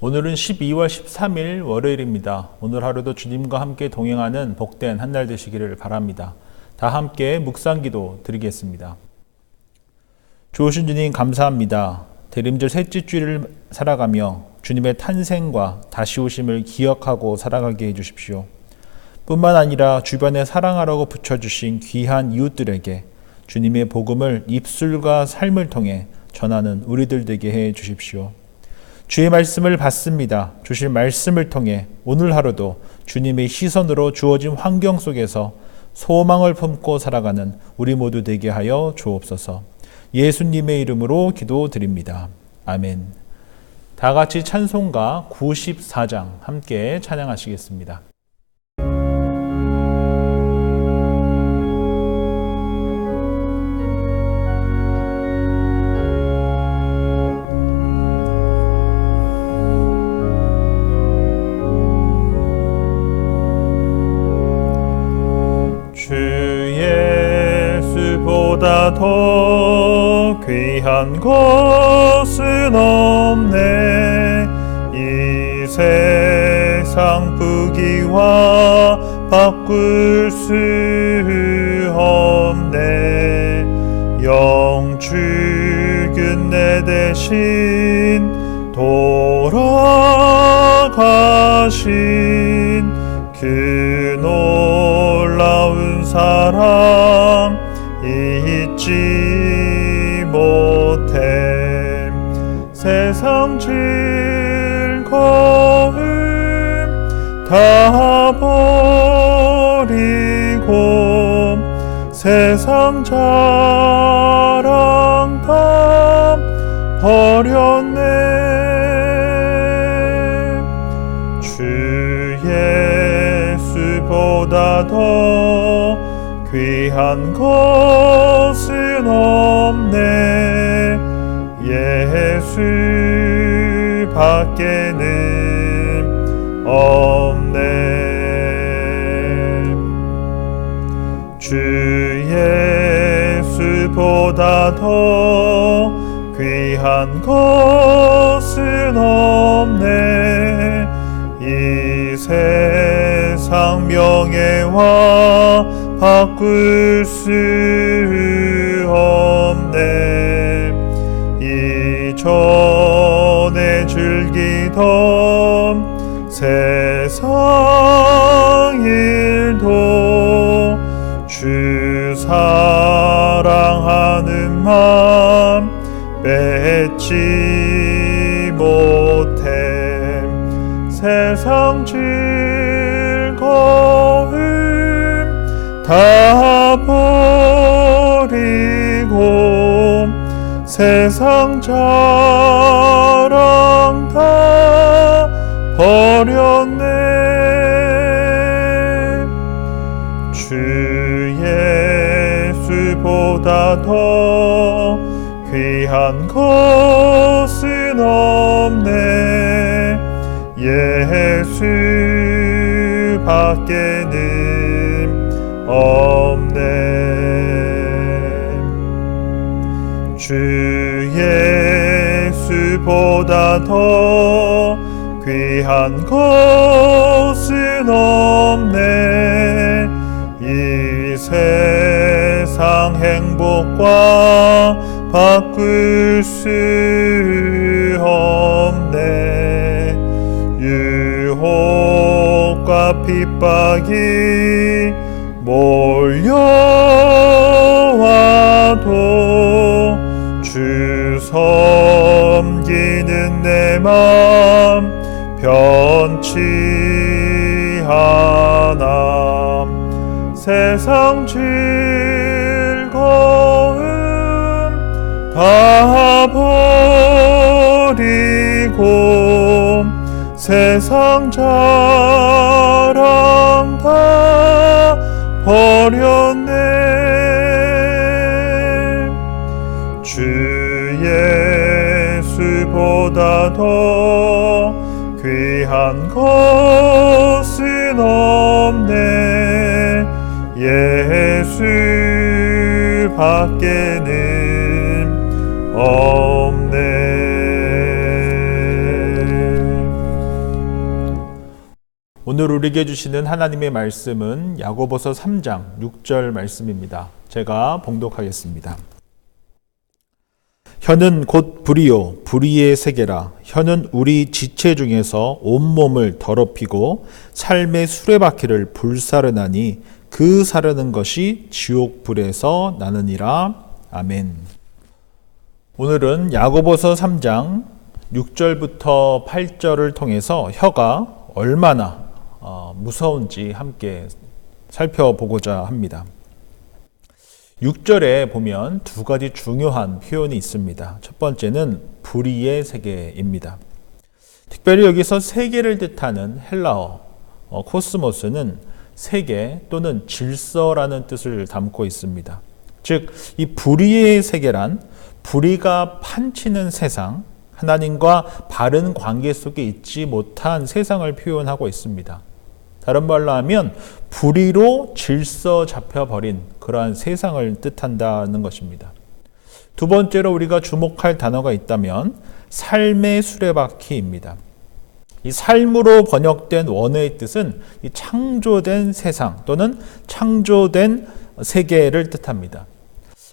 오늘은 12월 13일 월요일입니다. 오늘 하루도 주님과 함께 동행하는 복된 한 날 되시기를 바랍니다. 다 함께 묵상기도 드리겠습니다. 좋으신 주님 감사합니다. 대림절 셋째 주일을 살아가며 주님의 탄생과 다시 오심을 기억하고 살아가게 해주십시오. 뿐만 아니라 주변에 사랑하라고 붙여주신 귀한 이웃들에게 주님의 복음을 입술과 삶을 통해 전하는 우리들 되게 해 주십시오. 주의 말씀을 받습니다. 주실 말씀을 통해 오늘 하루도 주님의 시선으로 주어진 환경 속에서 소망을 품고 살아가는 우리 모두 되게 하여 주옵소서. 예수님의 이름으로 기도드립니다. 아멘. 다 같이 찬송가 94장 함께 찬양하시겠습니다. 보다 더 귀한 것은 없네. 이 세상 부귀와 바꿀 수 없네. 영죽은 내 대신 돌아가신 그 놀라운 사랑 잊지 못해. 세상 즐거움 다 버리고 세상 자랑 다 버렸네. 주 예수보다 더 귀한 것은 없네. 예수 밖에는 없네. 주 예수보다 더 귀한 것은 없네. 이 세상 명예와 바꿀 수 없네. 이전에 즐기던 세상 일도 주 사랑하는 맘 뺏지 못해. 세상 즐거움 다 버리고 세상 자랑 다 버렸네. 주 예수보다 더 귀한 것은 없네. 예수 밖에는 없네. 주 예수보다 더 귀한 것은 없네. 이 세상 행복과 바꿀 수 없네. 유혹과 핍박이 몰려와도 주 섬기는 내 맘 변치 않아. 세상 즐거움 다 버리고 세상 자랑 다 버렸네. 주 예수보다 더 귀한 것은 없네. 예수 밖에는 없네. 오늘 우리에게 주시는 하나님의 말씀은 야고보서 3장 6절 말씀입니다. 제가 봉독하겠습니다. 혀는 곧 불이요 불의의 세계라. 혀는 우리 지체 중에서 온몸을 더럽히고 삶의 수레바퀴를 불사르나니 그 사르는 것이 지옥불에서 나느니라. 아멘. 오늘은 야고보서 3장 6절부터 8절을 통해서 혀가 얼마나 무서운지 함께 살펴보고자 합니다. 6절에 보면 두 가지 중요한 표현이 있습니다. 첫 번째는 불의의 세계입니다. 특별히 여기서 세계를 뜻하는 헬라어 코스모스는 세계 또는 질서라는 뜻을 담고 있습니다. 즉, 이 불의의 세계란 불의가 판치는 세상, 하나님과 바른 관계 속에 있지 못한 세상을 표현하고 있습니다. 다른 말로 하면 불의로 질서 잡혀버린 그러한 세상을 뜻한다는 것입니다. 두 번째로 우리가 주목할 단어가 있다면 삶의 수레바퀴입니다. 이 삶으로 번역된 원어의 뜻은 이 창조된 세상 또는 창조된 세계를 뜻합니다.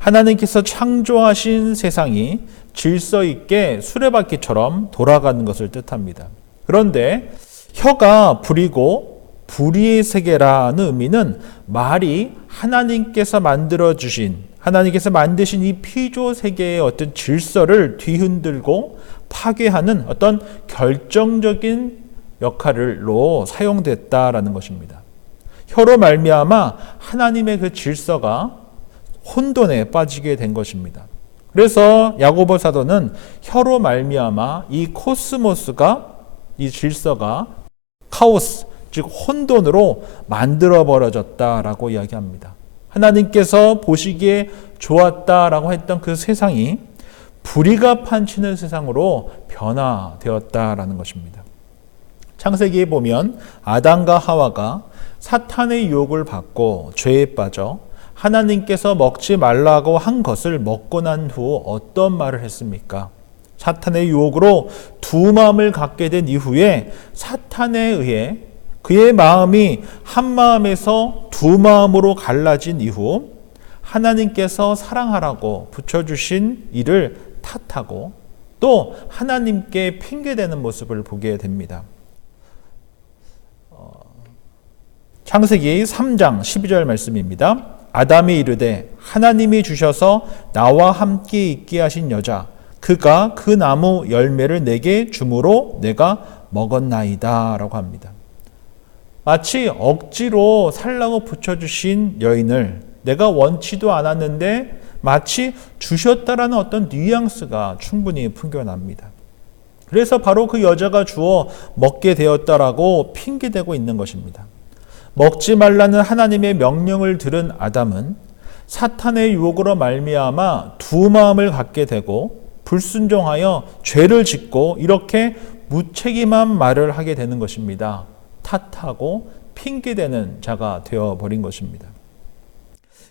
하나님께서 창조하신 세상이 질서 있게 수레바퀴처럼 돌아가는 것을 뜻합니다. 그런데 혀가 불이고 불의의 세계라는 의미는 말이 하나님께서 만들어주신, 하나님께서 만드신 이 피조 세계의 어떤 질서를 뒤흔들고 파괴하는 어떤 결정적인 역할로 사용됐다라는 것입니다. 혀로 말미암아 하나님의 그 질서가 혼돈에 빠지게 된 것입니다. 그래서 야고보 사도는 혀로 말미암아 이 코스모스가, 이 질서가 카오스, 즉 혼돈으로 만들어 버려졌다라고 이야기합니다. 하나님께서 보시기에 좋았다라고 했던 그 세상이 불의가 판치는 세상으로 변화되었다라는 것입니다. 창세기에 보면 아담과 하와가 사탄의 유혹을 받고 죄에 빠져 하나님께서 먹지 말라고 한 것을 먹고 난 후 어떤 말을 했습니까? 사탄의 유혹으로 두 마음을 갖게 된 이후에 사탄에 의해 그의 마음이 한 마음에서 두 마음으로 갈라진 이후 하나님께서 사랑하라고 붙여주신 이를 탓하고 또 하나님께 핑계대는 모습을 보게 됩니다. 창세기 3장 12절 말씀입니다. 아담이 이르되 하나님이 주셔서 나와 함께 있게 하신 여자 그가 그 나무 열매를 내게 주므로 내가 먹었나이다 라고 합니다. 마치 억지로 살라고 붙여주신 여인을 내가 원치도 않았는데 마치 주셨다라는 어떤 뉘앙스가 충분히 풍겨납니다. 그래서 바로 그 여자가 주어 먹게 되었다라고 핑계대고 있는 것입니다. 먹지 말라는 하나님의 명령을 들은 아담은 사탄의 유혹으로 말미암아 두 마음을 갖게 되고 불순종하여 죄를 짓고 이렇게 무책임한 말을 하게 되는 것입니다. 탓하고 핑계대는 자가 되어버린 것입니다.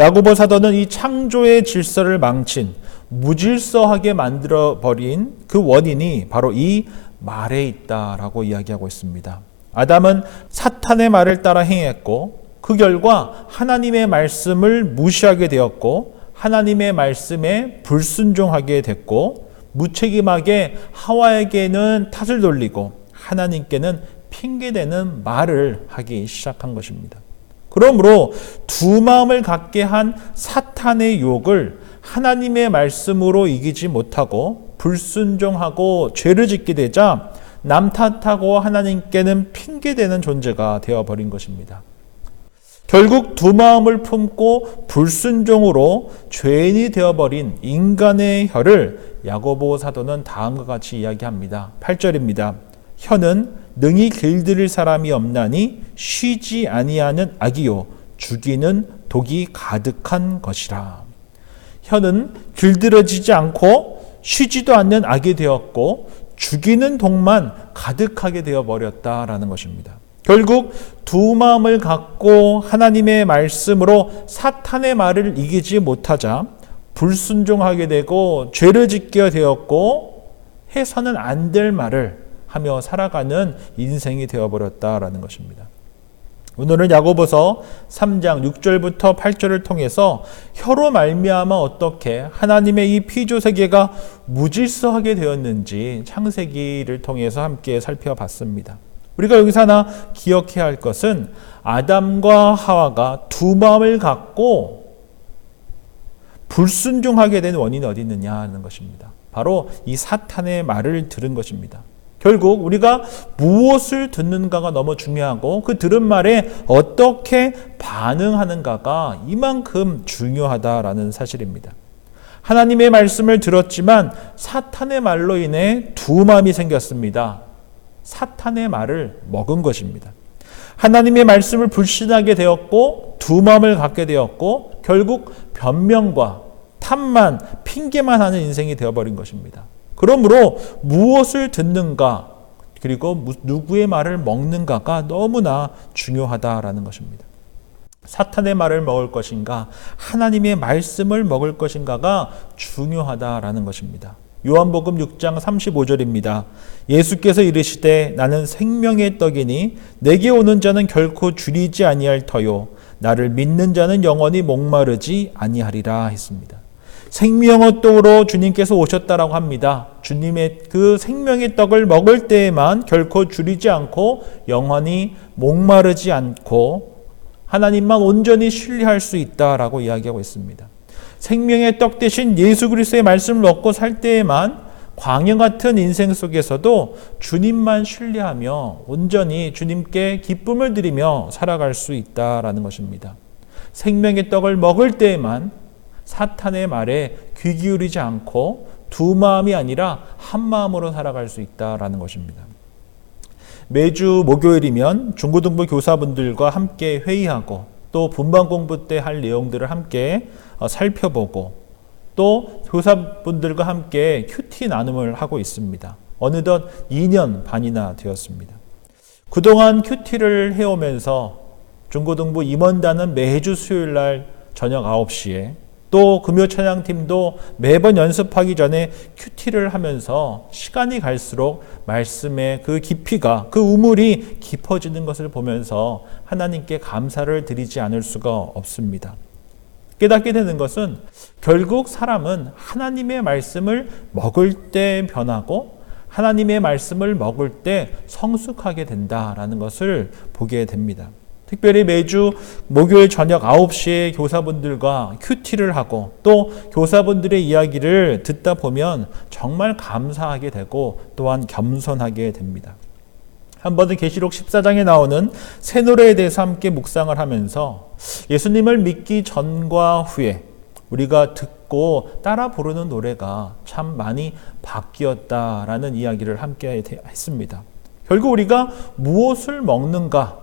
야고보 사도는 이 창조의 질서를 망친 무질서하게 만들어버린 그 원인이 바로 이 말에 있다라고 이야기하고 있습니다. 아담은 사탄의 말을 따라 행했고 그 결과 하나님의 말씀을 무시하게 되었고 하나님의 말씀에 불순종하게 됐고 무책임하게 하와에게는 탓을 돌리고 하나님께는 핑계대는 말을 하기 시작한 것입니다. 그러므로 두 마음을 갖게 한 사탄의 유혹을 하나님의 말씀으로 이기지 못하고 불순종하고 죄를 짓게 되자 남 탓하고 하나님께는 핑계대는 존재가 되어버린 것입니다. 결국 두 마음을 품고 불순종으로 죄인이 되어버린 인간의 혀를 야고보 사도는 다음과 같이 이야기합니다. 8절입니다. 혀는 능히 길들일 사람이 없나니 쉬지 아니하는 악이요 죽이는 독이 가득한 것이라. 혀는 길들여지지 않고 쉬지도 않는 악이 되었고 죽이는 독만 가득하게 되어버렸다라는 것입니다. 결국 두 마음을 갖고 하나님의 말씀으로 사탄의 말을 이기지 못하자 불순종하게 되고 죄를 짓게 되었고 해서는 안 될 말을 하며 살아가는 인생이 되어버렸다라는 것입니다. 오늘은 야고보서 3장 6절부터 8절을 통해서 혀로 말미암아 어떻게 하나님의 이 피조 세계가 무질서하게 되었는지 창세기를 통해서 함께 살펴봤습니다. 우리가 여기서 하나 기억해야 할 것은 아담과 하와가 두 마음을 갖고 불순종하게 된 원인이 어디 있느냐 하는 것입니다. 바로 이 사탄의 말을 들은 것입니다. 결국 우리가 무엇을 듣는가가 너무 중요하고 그 들은 말에 어떻게 반응하는가가 이만큼 중요하다라는 사실입니다. 하나님의 말씀을 들었지만 사탄의 말로 인해 두 마음이 생겼습니다. 사탄의 말을 먹은 것입니다. 하나님의 말씀을 불신하게 되었고 두 마음을 갖게 되었고 결국 변명과 탐만 핑계만 하는 인생이 되어버린 것입니다. 그러므로 무엇을 듣는가 그리고 누구의 말을 먹는가가 너무나 중요하다라는 것입니다. 사탄의 말을 먹을 것인가 하나님의 말씀을 먹을 것인가가 중요하다라는 것입니다. 요한복음 6장 35절입니다. 예수께서 이르시되 나는 생명의 떡이니 내게 오는 자는 결코 줄이지 아니할 터요 나를 믿는 자는 영원히 목마르지 아니하리라 했습니다. 생명의 떡으로 주님께서 오셨다라고 합니다. 주님의 그 생명의 떡을 먹을 때에만 결코 줄이지 않고 영원히 목마르지 않고 하나님만 온전히 신뢰할 수 있다라고 이야기하고 있습니다. 생명의 떡 대신 예수 그리스도의 말씀을 먹고 살 때에만 광야 같은 인생 속에서도 주님만 신뢰하며 온전히 주님께 기쁨을 드리며 살아갈 수 있다라는 것입니다. 생명의 떡을 먹을 때에만 사탄의 말에 귀 기울이지 않고 두 마음이 아니라 한 마음으로 살아갈 수 있다라는 것입니다. 매주 목요일이면 중고등부 교사분들과 함께 회의하고 또 분반 공부 때 할 내용들을 함께 살펴보고 또 교사분들과 함께 큐티 나눔을 하고 있습니다. 어느덧 2년 반이나 되었습니다. 그동안 큐티를 해오면서 중고등부 임원단은 매주 수요일 날 저녁 9시에 또 금요 찬양팀도 매번 연습하기 전에 큐티를 하면서 시간이 갈수록 말씀의 그 깊이가 그 우물이 깊어지는 것을 보면서 하나님께 감사를 드리지 않을 수가 없습니다. 깨닫게 되는 것은 결국 사람은 하나님의 말씀을 먹을 때 변하고 하나님의 말씀을 먹을 때 성숙하게 된다라는 것을 보게 됩니다. 특별히 매주 목요일 저녁 9시에 교사분들과 큐티를 하고 또 교사분들의 이야기를 듣다 보면 정말 감사하게 되고 또한 겸손하게 됩니다. 한 번은 계시록 14장에 나오는 새 노래에 대해서 함께 묵상을 하면서 예수님을 믿기 전과 후에 우리가 듣고 따라 부르는 노래가 참 많이 바뀌었다라는 이야기를 함께 했습니다. 결국 우리가 무엇을 먹는가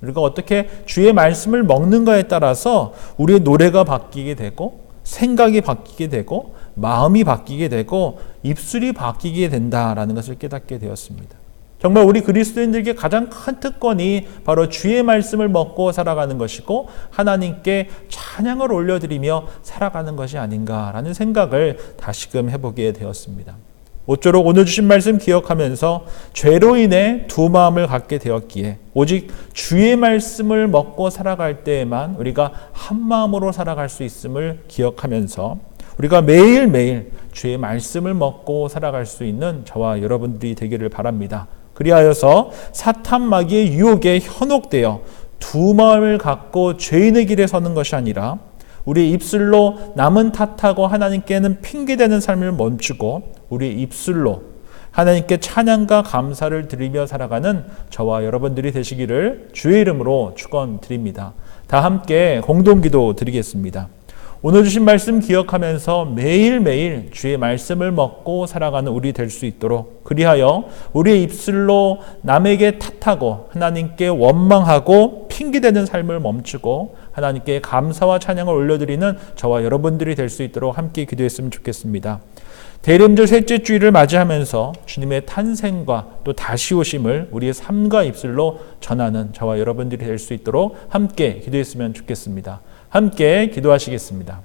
우리가 어떻게 주의 말씀을 먹는가에 따라서 우리의 노래가 바뀌게 되고 생각이 바뀌게 되고 마음이 바뀌게 되고 입술이 바뀌게 된다라는 것을 깨닫게 되었습니다. 정말 우리 그리스도인들에게 가장 큰 특권이 바로 주의 말씀을 먹고 살아가는 것이고 하나님께 찬양을 올려드리며 살아가는 것이 아닌가라는 생각을 다시금 해보게 되었습니다. 모쪼록 오늘 주신 말씀 기억하면서 죄로 인해 두 마음을 갖게 되었기에 오직 주의 말씀을 먹고 살아갈 때에만 우리가 한 마음으로 살아갈 수 있음을 기억하면서 우리가 매일매일 주의 말씀을 먹고 살아갈 수 있는 저와 여러분들이 되기를 바랍니다. 그리하여서 사탄 마귀의 유혹에 현혹되어 두 마음을 갖고 죄인의 길에 서는 것이 아니라 우리 입술로 남은 탓하고 하나님께는 핑계대는 삶을 멈추고 우리 입술로 하나님께 찬양과 감사를 드리며 살아가는 저와 여러분들이 되시기를 주의 이름으로 축원드립니다. 다 함께 공동기도 드리겠습니다. 오늘 주신 말씀 기억하면서 매일매일 주의 말씀을 먹고 살아가는 우리 될 수 있도록 그리하여 우리의 입술로 남에게 탓하고 하나님께 원망하고 핑계대는 삶을 멈추고 하나님께 감사와 찬양을 올려드리는 저와 여러분들이 될 수 있도록 함께 기도했으면 좋겠습니다. 대림절 셋째 주일을 맞이하면서 주님의 탄생과 또 다시 오심을 우리의 삶과 입술로 전하는 저와 여러분들이 될 수 있도록 함께 기도했으면 좋겠습니다. 함께 기도하시겠습니다.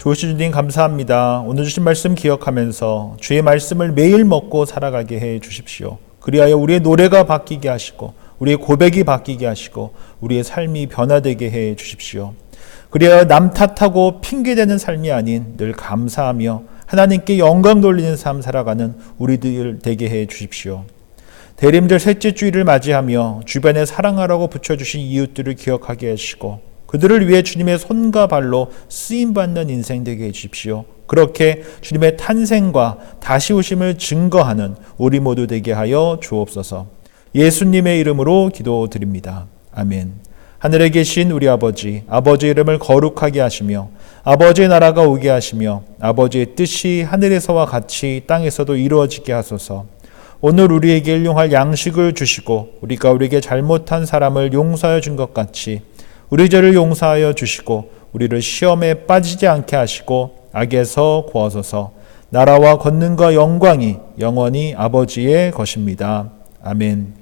좋으신 주님 감사합니다. 오늘 주신 말씀 기억하면서 주의 말씀을 매일 먹고 살아가게 해 주십시오. 그리하여 우리의 노래가 바뀌게 하시고 우리의 고백이 바뀌게 하시고 우리의 삶이 변화되게 해 주십시오. 그리하여 남 탓하고 핑계대는 삶이 아닌 늘 감사하며 하나님께 영광 돌리는 삶 살아가는 우리들 되게 해 주십시오. 대림절 셋째 주일을 맞이하며 주변에 사랑하라고 붙여주신 이웃들을 기억하게 하시고 그들을 위해 주님의 손과 발로 쓰임받는 인생 되게 해주십시오. 그렇게 주님의 탄생과 다시 오심을 증거하는 우리 모두 되게 하여 주옵소서. 예수님의 이름으로 기도드립니다. 아멘. 하늘에 계신 우리 아버지, 아버지의 이름을 거룩하게 하시며 아버지의 나라가 오게 하시며 아버지의 뜻이 하늘에서와 같이 땅에서도 이루어지게 하소서. 오늘 우리에게 일용할 양식을 주시고 우리가 우리에게 잘못한 사람을 용서하여 준 것 같이 우리 죄를 용서하여 주시고 우리를 시험에 빠지지 않게 하시고 악에서 구하소서. 나라와 권능과 영광이 영원히 아버지의 것입니다. 아멘.